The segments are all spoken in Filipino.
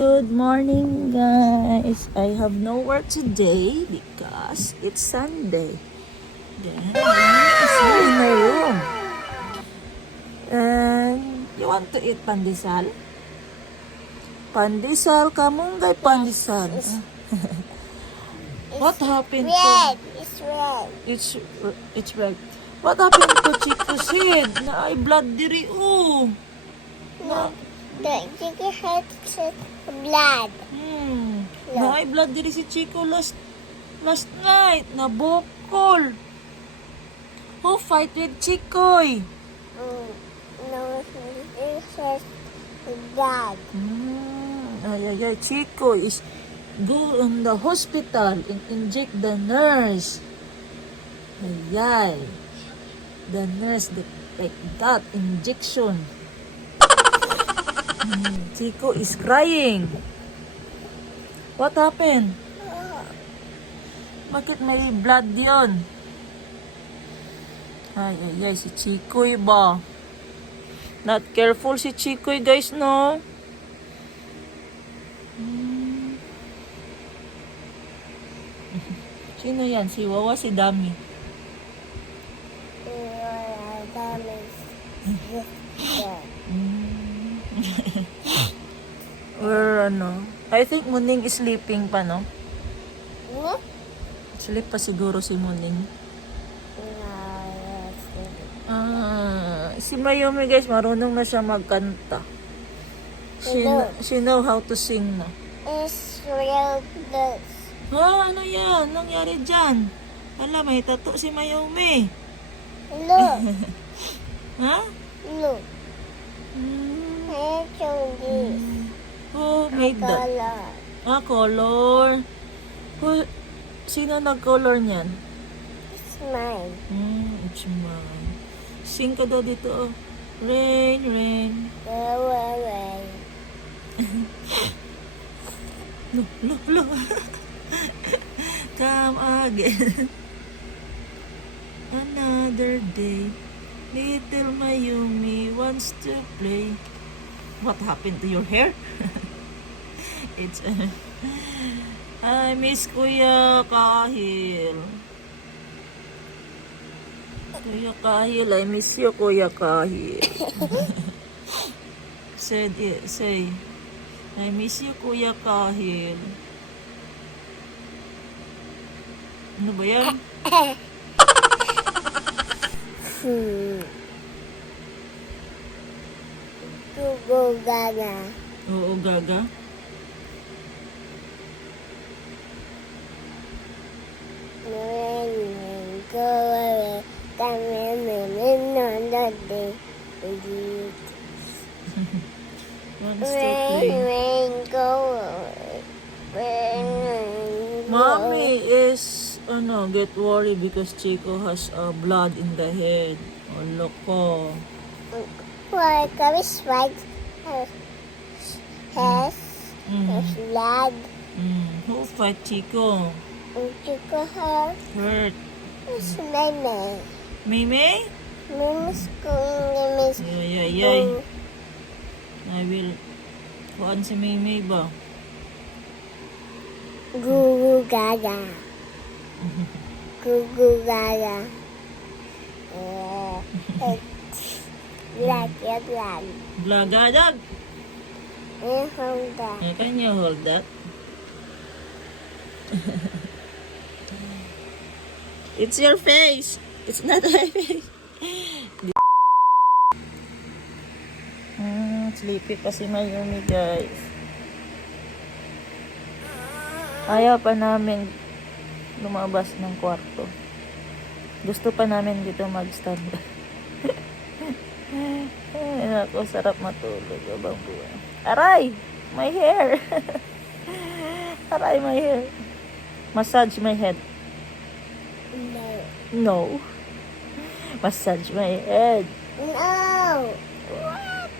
Good morning, guys. I have no work today because it's Sunday. Then, it's here in my room. And you want to eat pandesal? Pandesal, kamunggay pandesal. What happened Red. to... It's red. It's red. What happened to Chico's head? Na ay blood diri, oh. No. The chicken has blood. Na ay blood diri si Chico last night. Nabokol. Who fight with Chicoy? No, it has blood. Ay, Chico is go in the hospital and inject the nurse. Ay. The nurse like that injection. Chico is crying. What happened? Bakit may blood yon? Ay, si Chicoy ba? Not careful si Chicoy, guys, no? Sino yan? Si Wawa, si Dami? Or ano? I think Muning is sleeping pa, no? What? Sleep pa siguro si Muning. Si Mayumi, guys, marunong na siya magkanta. She know how to sing na. It's real this. Ano yan? Nangyari dyan? Hala, may tato si Mayumi. Look. Ha? Look. I show this. Who made that? Color. Color. Sino nag-color niyan? It's mine. It's mine. Sing ka daw dito, oh. Rain, rain. Away. No. Come again. Another day. Little Mayumi wants to play. What happened to your hair? It's I miss Kuya Kahil. Kuya Kahil, I miss you, Kuya Kahil. Say, I miss you, Kuya Kahil. Ano ba yan? Go Gaga. Oo, Gaga. Rain, go away. Come in another day. Wants to play. Rain, go away. Rain, Mommy is, get worried because Chico has blood in the head. Oh, loko. Why, Kavi's white has blood. Who fight Chico? Chico has Hurt. it's Meme. Mimi? Meme's going to Yay. I will. Kuan si Mimi ba? Goo Gaga. Goo Gaga. Blood. Blagadag. Hold that. Can you hold that? It's your face. It's not my face. Sleepy pa si Mayumi, guys. Ayaw pa namin lumabas ng kwarto. Gusto pa namin dito mag-stand. Ay, ako, sarap matulog abang buwan. Aray! My hair! Aray, my hair. Massage my head. No. Massage my head. No. What?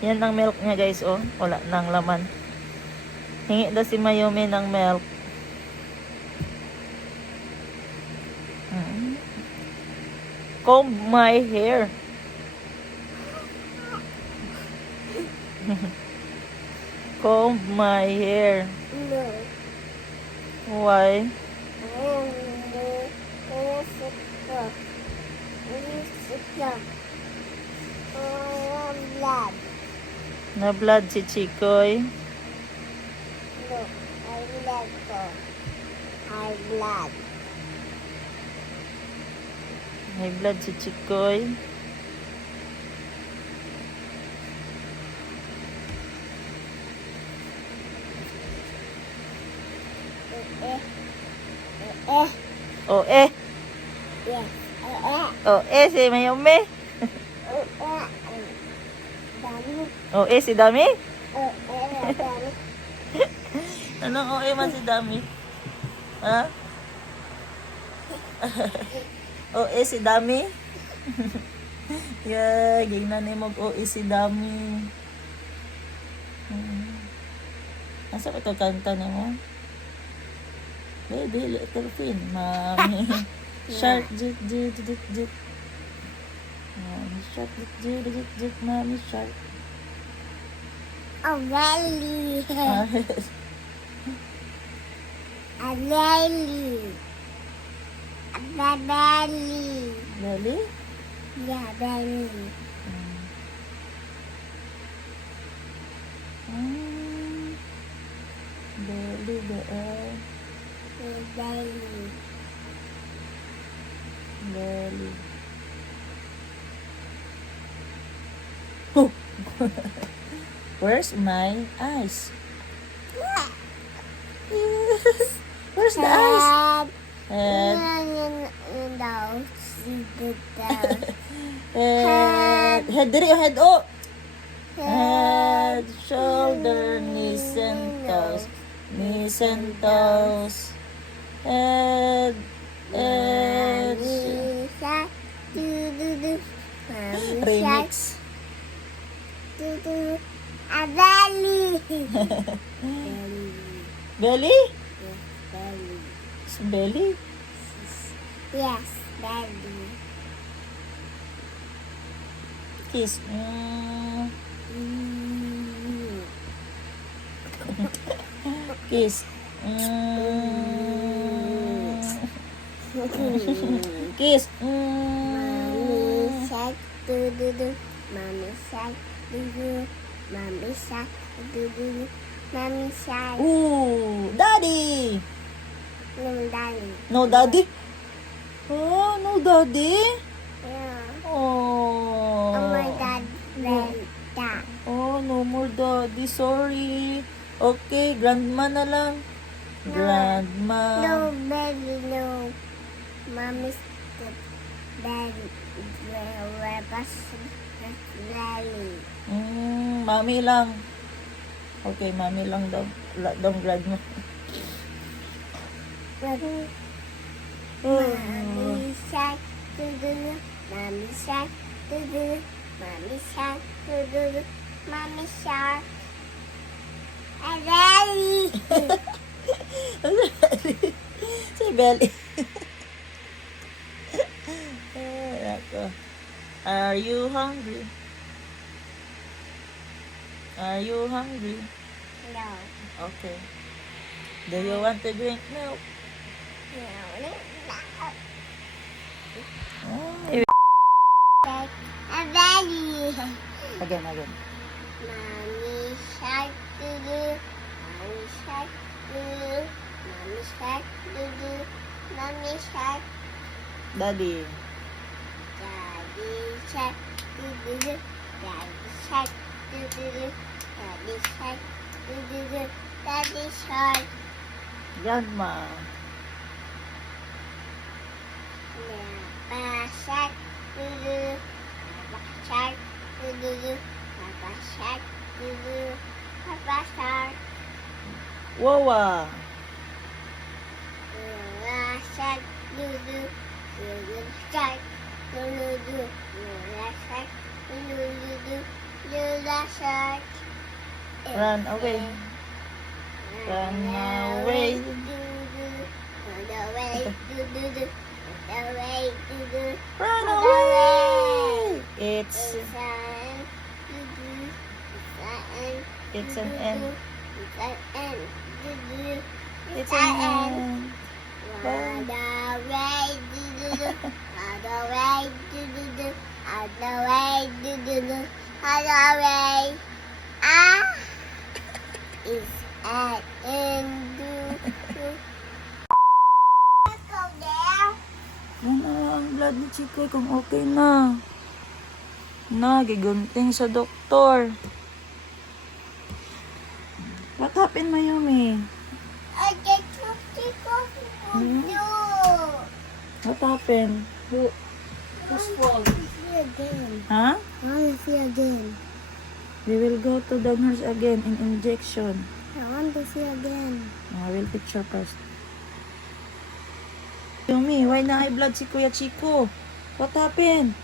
Yan ang milk niya, guys, oh. Wala nang laman. Hingi daw si Mayumi ng milk. Comb my hair. Comb my hair. No. Why? Blood. Na blood si Chikoy. No, I blood ko. I blood. May blood si Chikoy. O eh. Yes. O eh si Mayome. Dami. O eh si Dami. Dami. Anong o eh man si Dami? Ha? O eh si Dami. Yeah, gingnan ni mo o eh si Dami. Asa pa ito kanta ni mo? Baby, little fin, mommy. Shark, jit, jit, jit, jit. Mommy shark, jit, jit, jit, jit, mommy shark. A belly. Ah, A belly. A belly. Belly? Yeah, belly. Belly, Belly. belly. Oh. Where's my eyes? Where's the eyes? Head. Head diri head oh. Head, shoulder, knees and toes. Knees and toes. Head. Remix. A belly. Belly? Belly. It's belly? Yes, belly. Kiss. Kiss. Kiss. Mommy shark do do do. Mommy shark do do. Mommy shark do do do. Mommy shark. Ooh, daddy. No daddy. No daddy? Oh, no daddy? Yeah. Oh. Oh my God. Dad. Oh, no more daddy. Sorry. Okay, grandma na lang. No. Grandma. No baby no. Mommy's the belly. Belly. Mami lang. Okay, mami lang daw. Daw grandma. Mommy shark do do do. Mommy shark do do do. Mommy shark do do do. Mommy shark. A belly. Si Belly. Nako. Are you hungry? Are you hungry? No. Okay. Do you want to drink milk? No. A belly. Again. Mommy shark do do. Mommy shark do do. Mommy shark do do. Mommy shark. Daddy. Daddy shark do do do. Daddy shark do do do. Daddy shark do do do. Daddy shark. Grandma. Papa shark do do do. Papa shark do do do. Papa shark do do do. Papa shark. Wawa. Lola shark do do. Lola shark do do do. Lola shark do do do. Lola shark. Run away. Run away. Do do. Run away. Do do do. away, do-do. Run Run away! It's It's an do-do. It's an N. It's an N. Do-do. It's an N. Run away, do-do. Run away, do-do. Run away, do-do. Run away. Ah! It's an N. Do-do. Let's go there. Yan na ang blood ni Chikoy kung okay na. Na, gigunting sa doktor. What happened, Mayumi? I get to take off you. What happened? Who's fault? See again. Ha? I want to see again. We will go to the nurse again in injection. I want to see again. I will picture first. Yumi, why na high blood si Kuya Chico? What happened?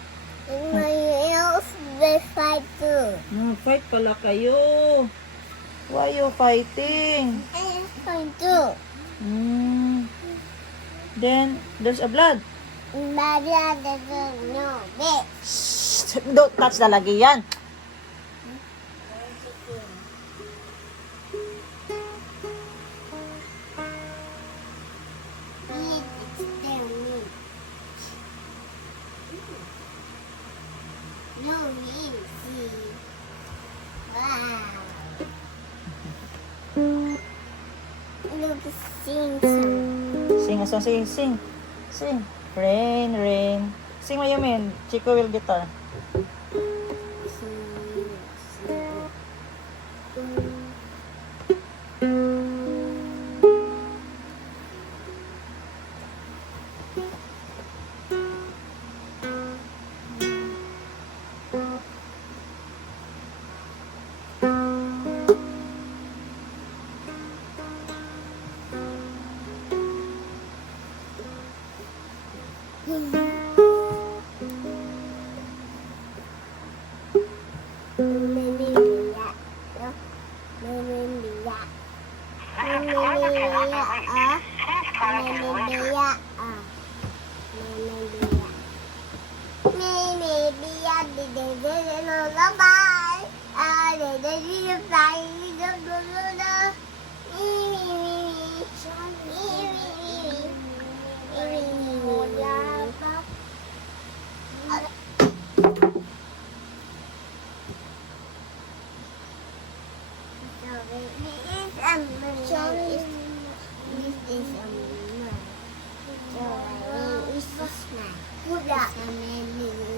In my ears, they fight too. Fight pala kayo. Why you fighting? I fight too. Then, there's a blood. Maria doesn't know this. Shh, don't touch the lagi yan. No, easy. Wow. Look, sing some. Sing a song, sing. Sing. Rain, rain. Sing Mayumi. Chico will guitar.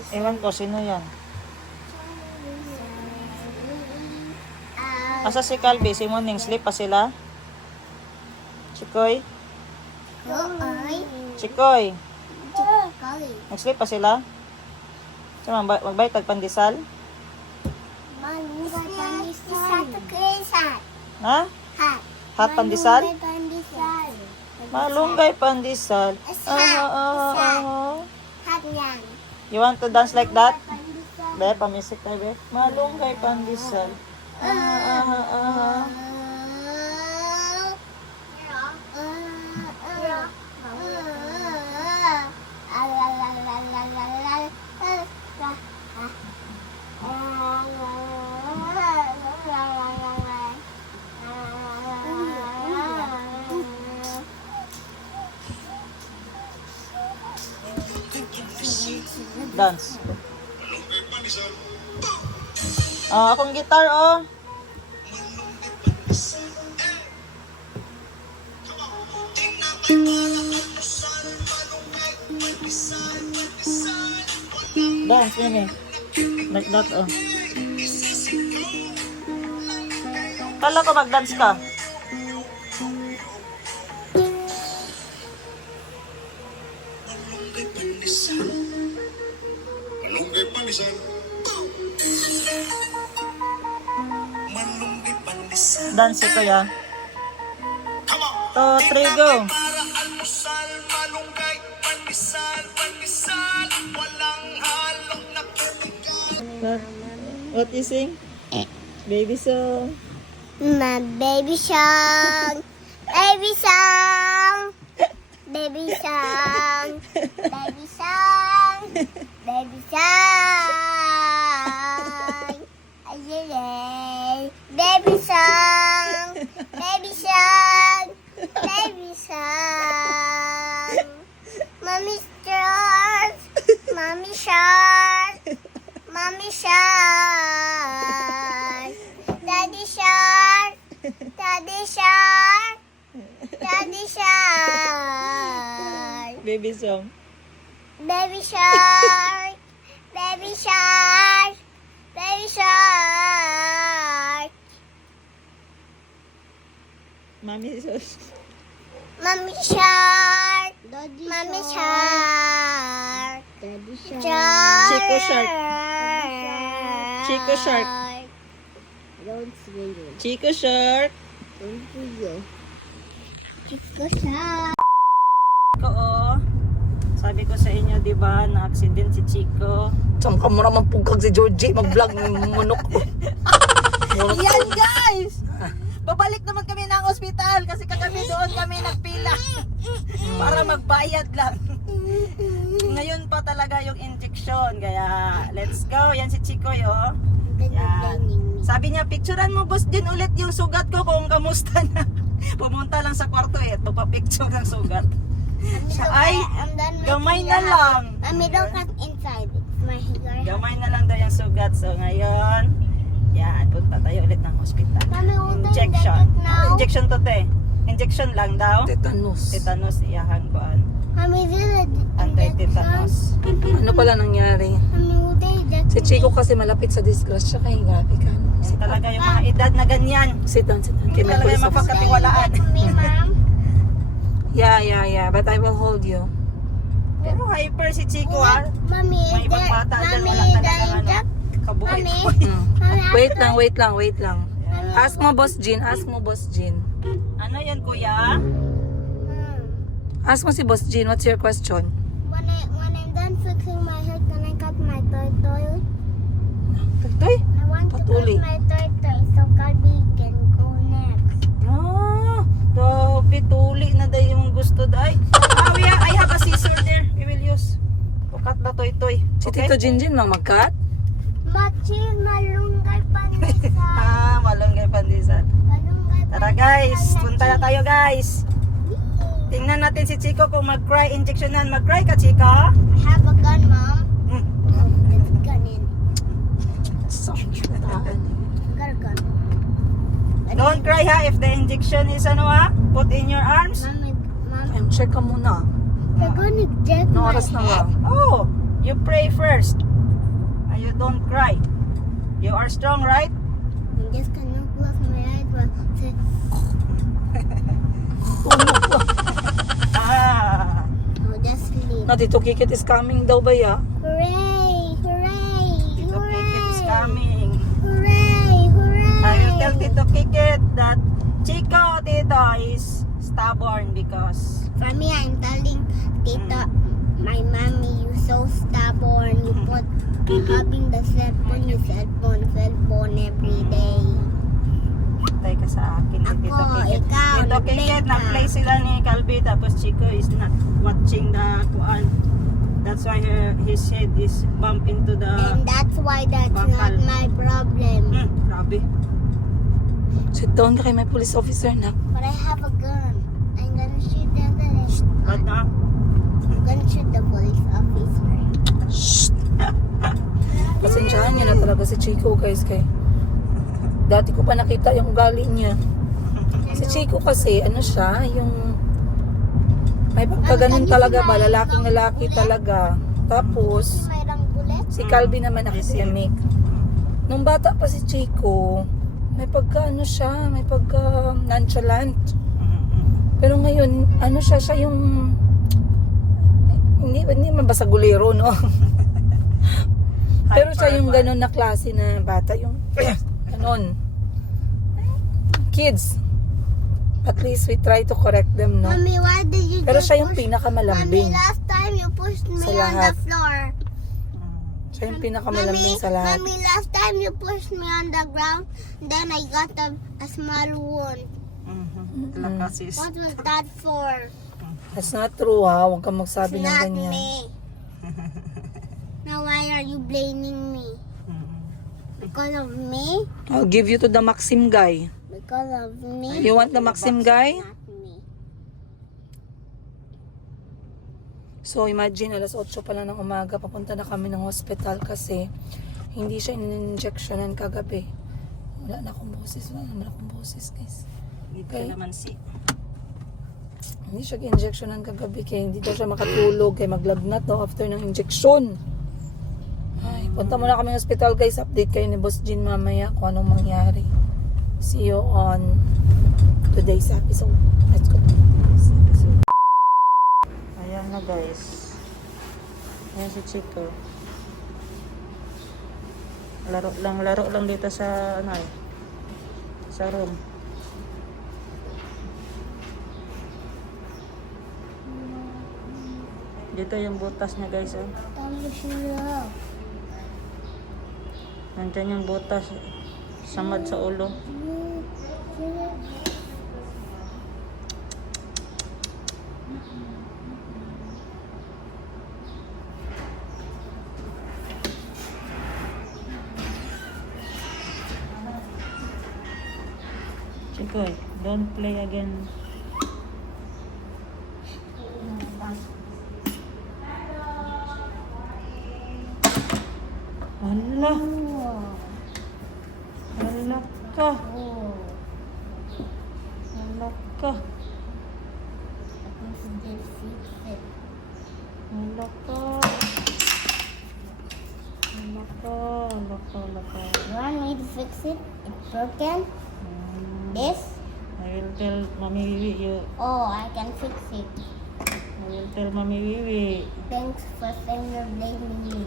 Ewan ko, sino yan? Asa si Calvi? Si Moning, sleep pa sila? Chikoy? Chikoy? Nag-sleep pa sila? Saan, magbayad tag pandesal? Ha? Hot pandesal? Malunggay pandesal. Hot yan. You want to dance like that? Be, pamisik tayo, be. Malunggay pandesal. Dance. Akong guitar, oh. Dance, yan eh. Like that, oh. Kala ko mag-dance ka. Dance ko ya. 2, 3, go. What you sing? Baby song. My baby song. Baby song. Baby shark, baby shark, baby shark. Ayay, baby shark, baby shark, baby shark. Mommy shark, mommy shark, mommy shark. Daddy shark, daddy shark, daddy shark. Baby song. Baby shark, baby shark, baby shark. Mami song. Mommy shark, mommy shark, daddy shark. Chico shark. Chico shark. Don't swing it. Chico shark. Don't swing it. Chico shark. Oo. Sabi ko sa inyo, di ba, na-accident si Chico. Tsam ka mo naman pugkag si Georgie, mag-vlog ng manok ko. Yan guys! Babalik naman kami ng ospital kasi kagabi doon kami nagpila para magbayad lang. Ngayon pa talaga yung injection, kaya let's go. Yan si Chico yo. Yan. Sabi niya, picturean mo boss din ulit yung sugat ko kung kamusta na. Pumunta lang sa kwarto magpa-picture ng sugat. Ay, gamay na lang. Mommy, don't cut inside. It's my hair. Gamay na lang daw yung sugat. So ngayon, yan, punta tayo ulit ng ospital. Mommy, will they Injection. inject it now? Ano injection to te? Injection lang daw. Tetanus. Tetanus iyahan ko. Mommy, will they Anti-tetanus. Ano pala nangyari? Mommy, will they inject Si Chico kasi malapit sa disgrasya kay grabe ka. Yan talaga yung mga edad na ganyan. Sit down, sit down. Hindi talaga yung mapagkatiwalaan. me, Mom? Yeah. But I will hold you. Pero hyper si Chico ha. Mommy, May ibang bata dyan wala talaga ano. Kabuhay Mommy? ko. Wait lang. Ask mo Boss Jean. Ano yan kuya? Ask mo si Boss Jean, what's your question? When I'm done fixing my hair, can I cut my toy? Tagtoy? I want Patuli. to cut my toy so Calby can go next. Ah, grabe tuli na daw yung gusto dahi. I have a scissor there. We will use. Ukat na toy-toy. Si Tito Jinjin lang mag-cut? Machil, malunggay pandesal. Ah, malunggay pandesal. Malunggay Tara guys, punta na tayo guys. Tingnan natin si Chico kung mag-cry injectionan. Mag-cry ka Chico? I have a gun, Mom. Hmm. Oh, there's a gun in. Saktan. Got a gun. Don't cry ha if the injection is ano ha? Put in your arms. Mom, Time check ka muna. they're gonna inject Anong my oras na head. ba? Oh, you pray first. And you don't cry. You are strong, right? I'm just gonna close my eyes while say, Ah. I'll just sleep. Na Tito Kikit is coming daw ba ya? Hooray! Hooray! Tito Hooray! Kikit is coming. Hooray! Hooray! I will tell Tito Kikit that Chico, Tito, is stubborn because For me, I'm telling Tito, my mommy, you so stubborn. You put having the cell phone every day. tay ka sa akin ni Tito Ako, Kikit. ikaw, Tito nag-play Kikit, ka. nag-play sila ni Calby tapos Chico is not watching the kuan. That's why his head is bump into the And that's why that's not Bakal. my problem. grabe. Sit down ka kay may police officer na. But I have a gun. I'm gonna shoot the police. But na, I'm gonna shoot the police officer. Shh! Pasensyahan niya na talaga si Chico guys kay dati ko pa nakita yung ugali niya. Si Chico kasi ano siya, yung may pagkaganon talaga ba, lalaking lalaki talaga. Tapos Mayroong bullet? si Calvin naman nakisiyamik. Nung bata pa si Chico, may pagka ano siya, may pagka nonchalant. Pero ngayon, ano siya yung hindi man basta gulero, no? Pero siya yung Hyper, ganun na klase na bata, yung ganon. Kids, at least we try to correct them, no? Mommy, why did you Pero just siya yung push- pinakamalambing. Mommy, last time you pushed me Sa on the lahat. floor. Siya yung pinakamalambing sa lahat. Mommy, last time you pushed me on the ground, then I got a small wound. Lakasis. What was that for? That's not true ha. Huwag kang magsabi It's ng not ganyan. me. Now why are you blaming me? Because of me? I'll give you to the Maxim guy. Because of me? You want the Maxim guy? Not me. So imagine, alas 8 pa lang ng umaga, papunta na kami ng hospital kasi hindi siya in-injectionan kagabi. Wala na akong boses, guys. Okay. Naman si. Hindi siya in-injectionan kagabi kaya hindi daw siya makatulog kaya maglagnat daw after ng injection. Ay, punta muna kami ng hospital guys. Update kayo ni Boss Jean mamaya kung anong mangyari. See you on today's episode. Let's go. Ayan na guys. Ayan si Chico. Laro lang dito sa ano eh. Sa room. Dito yung butas niya guys. Oh. Tama siya. Nandiyan yung butas. Samad sa ulo. Chico, don't play again. Hala. Hala ka. Hala ka. Hala ka. Hala ka. Hala ka. Hala ka. You want me to fix it? It's broken. This? I will tell Mami Wiwi you. Oh, I can fix it. I will tell Mami Wiwi. Thanks for saying you're blaming me.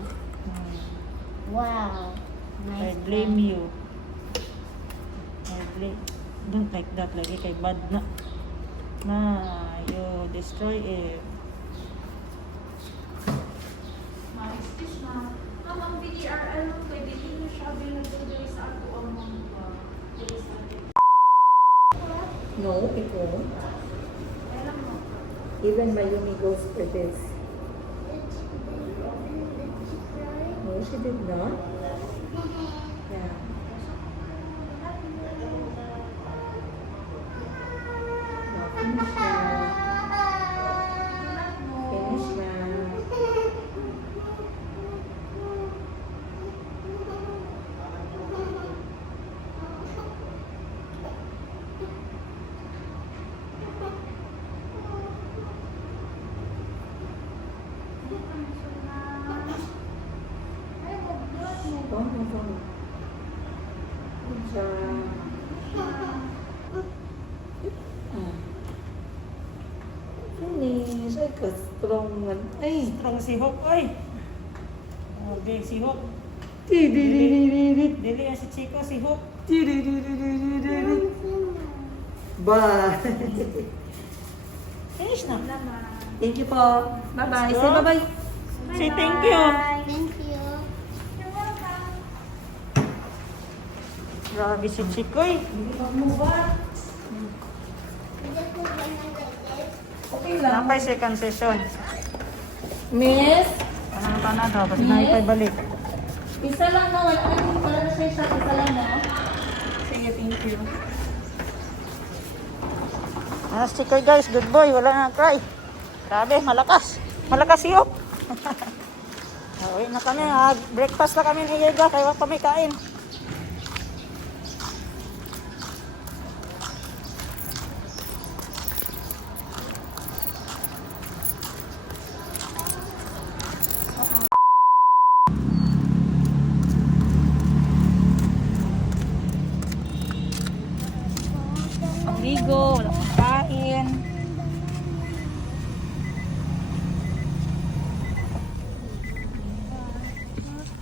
Wow. I Nice. blame you. I blame. Don't like that. Lagi kay bad na. Na, you destroy it. No, it won't. Even Mayumi goes for this. No, she did not. Yeah. Now, finish na. Finish na. Good job. Finish. Ay, ka-strong man. Ay! Strong si Hope, ay! Okay, si Hope. Tidididididid. Dili yan si Chico, si Hope. Tidididididid. Bye. Finish na. Thank you po. Bye-bye. Say bye-bye. Say thank you. Thank you. Grabe si Chico, eh. Okay lang. Napay second session. Miss? Ano pa na daw? Kasi naipay balik. Isa lang na. Wala na siya isa. Isa lang na. Sige, thank you. Ah, si Chico guys, good boy. Wala na cry. Grabe, malakas. Malakas si Hope. Uwi na kami. Breakfast na kami ni Yega. Kaya kami kain. Pang-ligo, wala pang kain.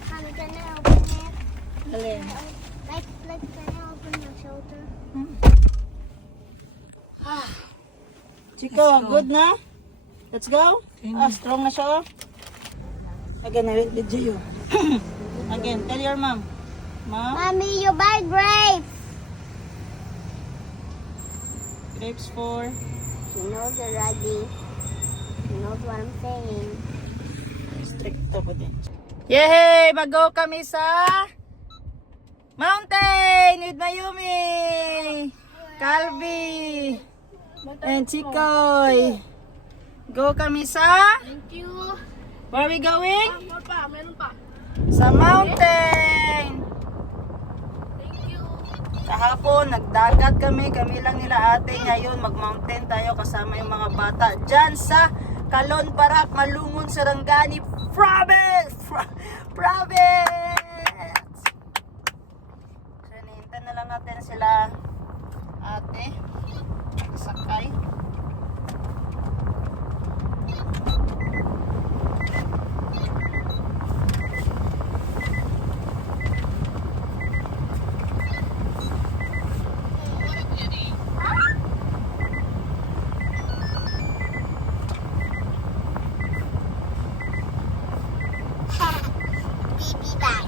Mommy, can I open it? Alin? Like, can I open your shoulder? Chico, good na? Let's go? Strong na siya. Again, I will video you. Again, tell your mom. Mom, Mommy, you buy grapes. grapes for... She knows already. knows what I'm saying. Stricto po din. Yehey! Mag-go kami sa mountain with Mayumi, Calvi, and Chikoy. Go kami sa... Thank you. Where are we going? Meron pa. Sa mountain. Thank you. Kahapon, nagdagat kami lang nila ate. Ngayon, mag-mountain tayo kasama yung mga bata. Diyan sa Kalon Parak, Malungon, Sarangani Province! Province! So, hinihintay na lang natin sila ate. Sakay. Baby bye.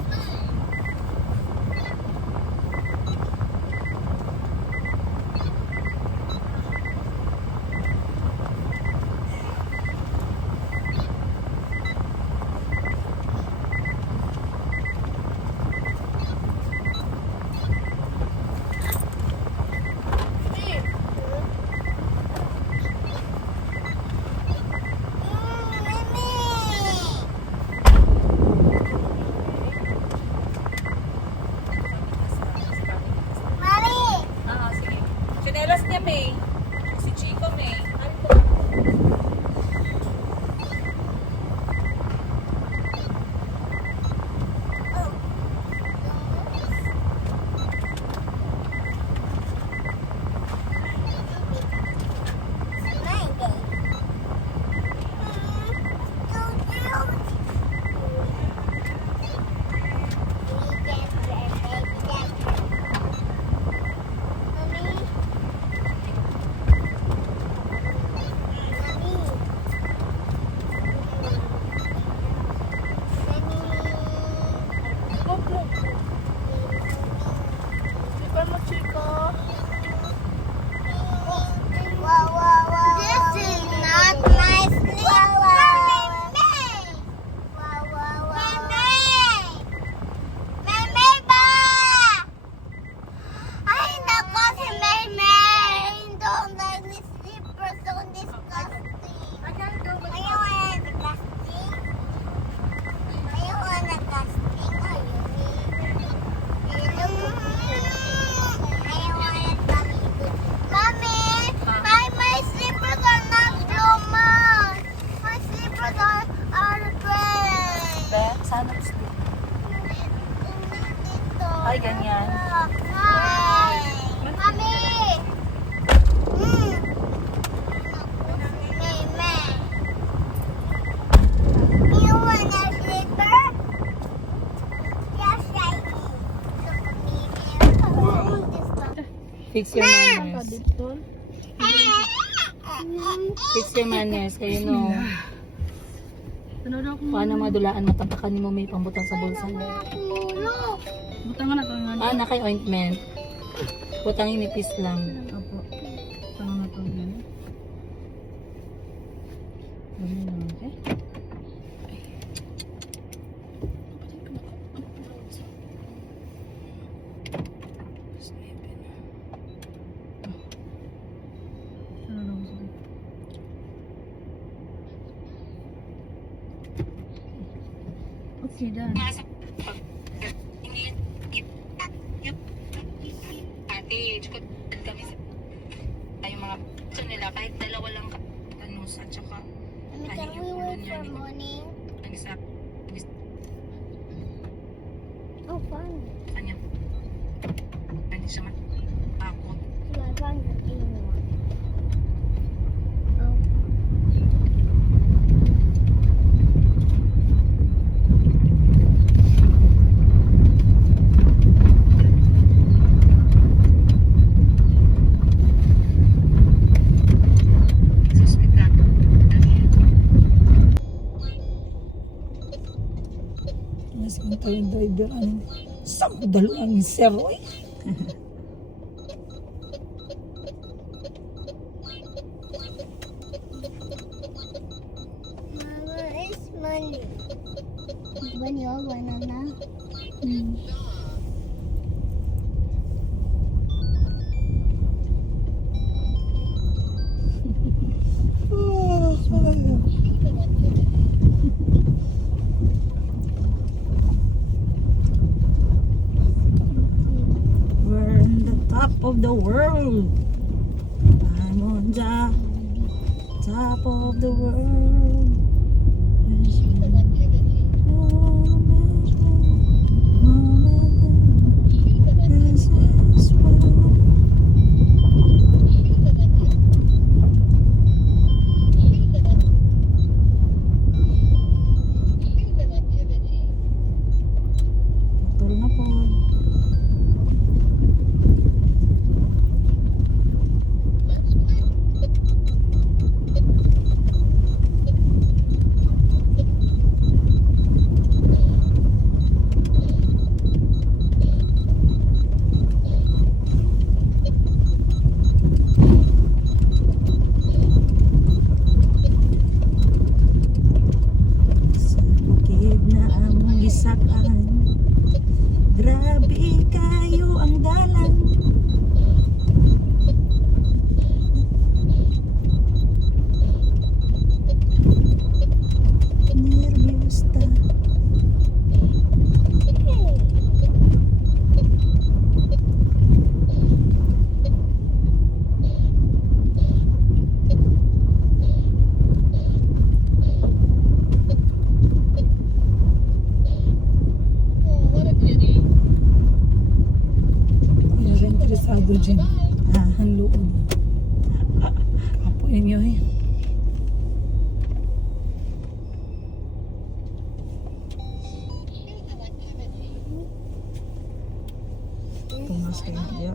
Chinelas niya, May. Si Chico, May. This is not my slipper. Meme ba? Ay, nako si Meme. Don't like this slipper. So disgusting. Ayaw na disgusting. Ayaw na disgusting. Mommy, my slippers are not bloomers. My slippers are red. Be, sana gusto. Ay, ganyan. Mommy. Meme. You want a slipper? Yes, I do. Fix your manners. Fix your manners. Kayo no. Paano madulaan matapakan mo may pambutang sa bulsa niya? Butangan na ito nga. Ah, naka-ointment. Butang inipis lang. Opo. Butangan na ito nga. Okay. Okay, done. Ate, kami sa yung mga gusto nila kahit dalawa lang ano sa tsaka Can we wait for morning? ang isa Oh, fun. kanya hindi siya matakot. Yeah, I found the green one. Oh. Sa ospital. Mas kung tayong driver ang daluan ni Sir Roy. When you're banana. We're in the top of the world. I'm on the top of the world. This is what Tol na po. Sa bukid na among gisakan, grabe kayo ang dalan. Nervyos ta. Yan interesado dyan. Ang loob. Apo ninyo eh. Tumas kayo diya.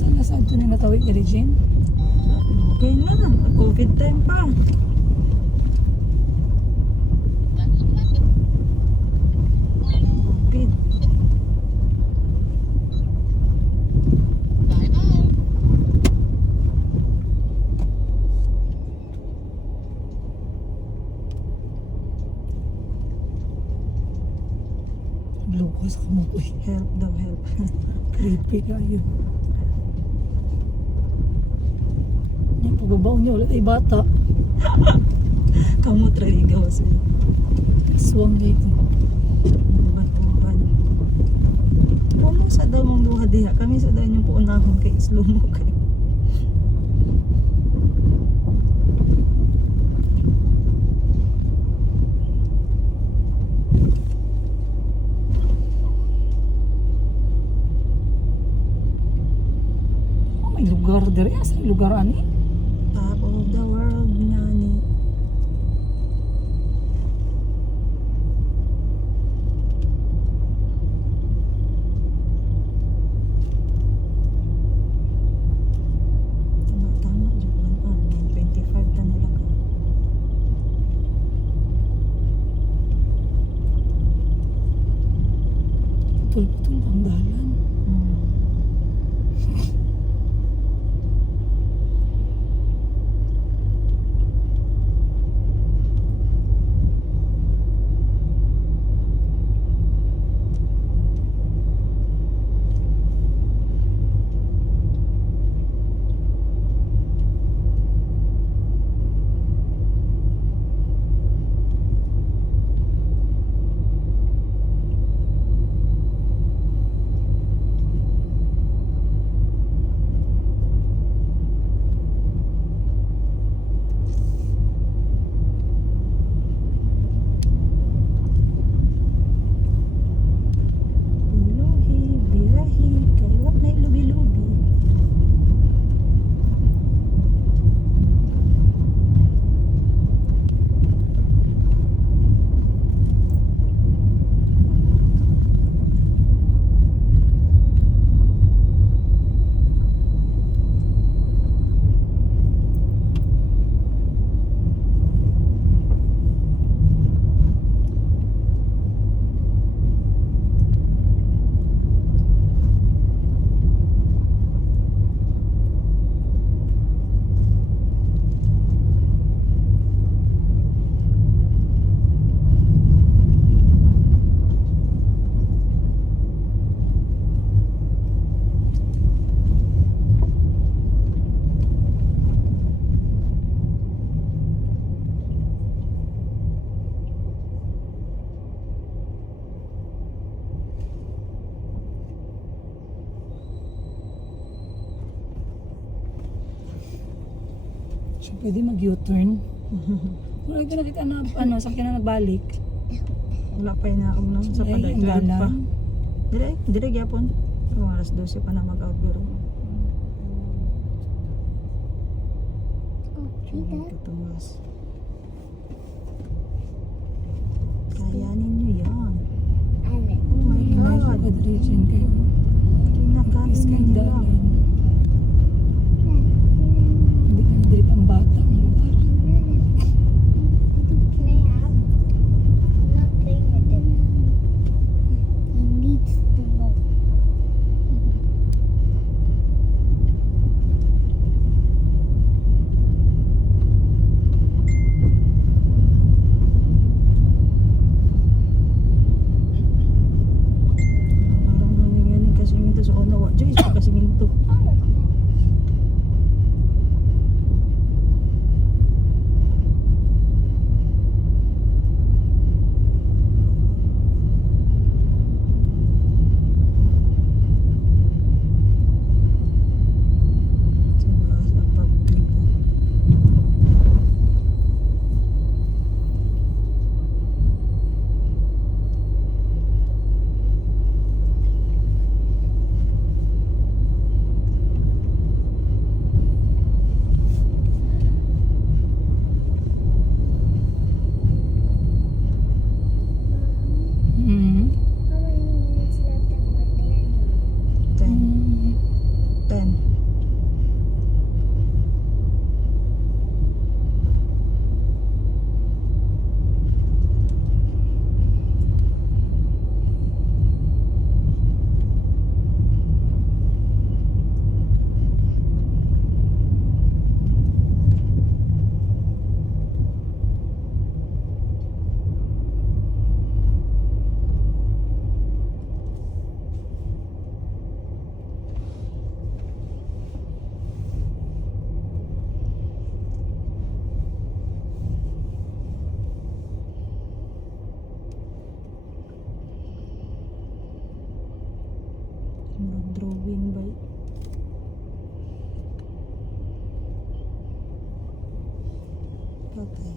Saan na saan ito na natawid ni Regine? Okay na. COVID time pa. COVID. Lukas ka mo. Uy, help daw, help. Creepy kayo. Yan, pagbabaw niya, wala ay bata. Kamu try gawas eh. Swang dito. Uban-uban. Kamo sa daw mong duha diha. Kami sa daw niyong puunahon kay slow mo kay. May lugar diri. Asa yung lugar ani? Top of the world nga ni. Tama-tama dyan. 9:25 ta nila ka. Putol-putol ang dalan. Pwede mag-U-turn. Wala ka nakita na, sakyan na nagbalik. Wala pa yun ako nang sa Ay, paday. ang Tulog pa. galang. Dire gyapon. Kung alas 12 pa na mag-outdoor. Tutungas. Kayanin nyo yan. Oh my God. Quadration kayo. Kinakain Is nyo kayo yan. dalan. Hindi ka na pang bata ng lugar. Parang nangyayari kasi minto sa una. Wa Diyos, kasi minto. Sa baas ng pagtripo. Hmm. 10. Hmm. 10. Murag drawing ba? Patay.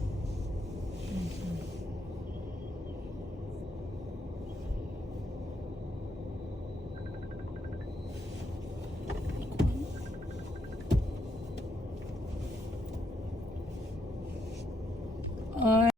Ay.